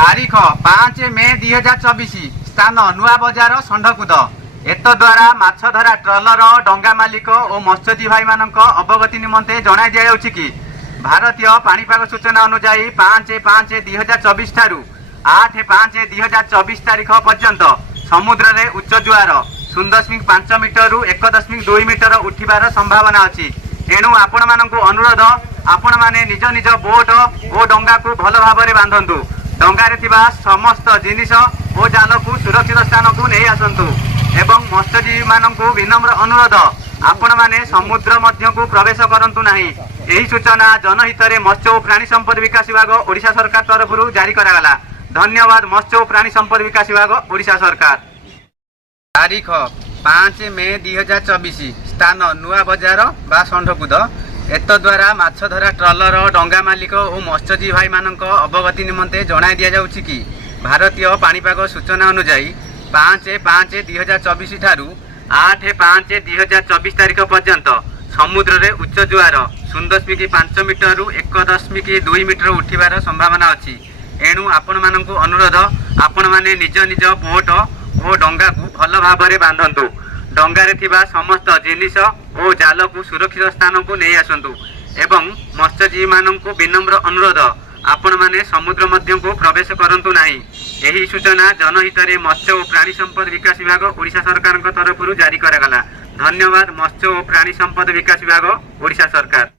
तारीख 5 मे 2024 स्थान नुआ बजार षंढकुद। एतद्वारा माछ धरा ट्रलर डंगा मालिक और मत्स्यजीवी भाई मान अवगति निमंते जन दि कि भारतीय पाणीपाग सूचना अनुजाई 5/5/2024 ठारू 8/5/2024 तारीख पर्यंत समुद्र में उच्च जुआर 0.5 मीटर रु 1.2 मीटर उठिबार संभावना अच्छी। एणु आपण मानक अनुरोध आपण माने निज निज बोट और डंगा को भल भाव में बांधतु। डंगारे थिबा समस्त जिनिस और जाल को सुरक्षित स्थान को नहीं आसतु। एवं मत्स्यजीवी मानक विनम्र अनुरोध आपण माने समुद्र मध्य को प्रवेश करंतु नाही। यही सूचना जनहित में मत्स्य और प्राणी संपद विकास विभाग ओडिशा सरकार तरफ जारी करागला। धन्यवाद मत्स्य और प्राणी संपद विकास विभाग ओडिशा सरकार। तारीख 5 मे 2024 स्थान नुआ बजार बा षंढकुद। एतद्वारा माछ धरा ट्रलर डंगा मालिक और मत्स्यजीवी भाई मान अवगति निमंते जन दि कि भारतीय पाणीपाग सूचना अनुजाई 5/5/2024 ठारू 8/5/2024 तारीख पर्यंत समुद्र में उच्च जुआर 0.5 मीटर रु 1.2 मीटर उठिबार संभावना अच्छी। एणु आपण मानक अनुरोध आपण माने निज निज बोट और डंगा को भल भाव में बांधतु। डंगारे थिबा समस्त जिनिस और जाल को सुरक्षित स्थान को नहीं आसतु। एवं मत्स्यजीवी मानक विनम्र अनुरोध आपण माने समुद्र मध्य को प्रवेश करंतु नाही। यही सूचना जनहित में मत्स्य और प्राणी संपद विकास विभाग ओडिशा सरकार तरफ जारी करागला। धन्यवाद मत्स्य और प्राणी संपद विकास विभाग ओडिशा सरकार।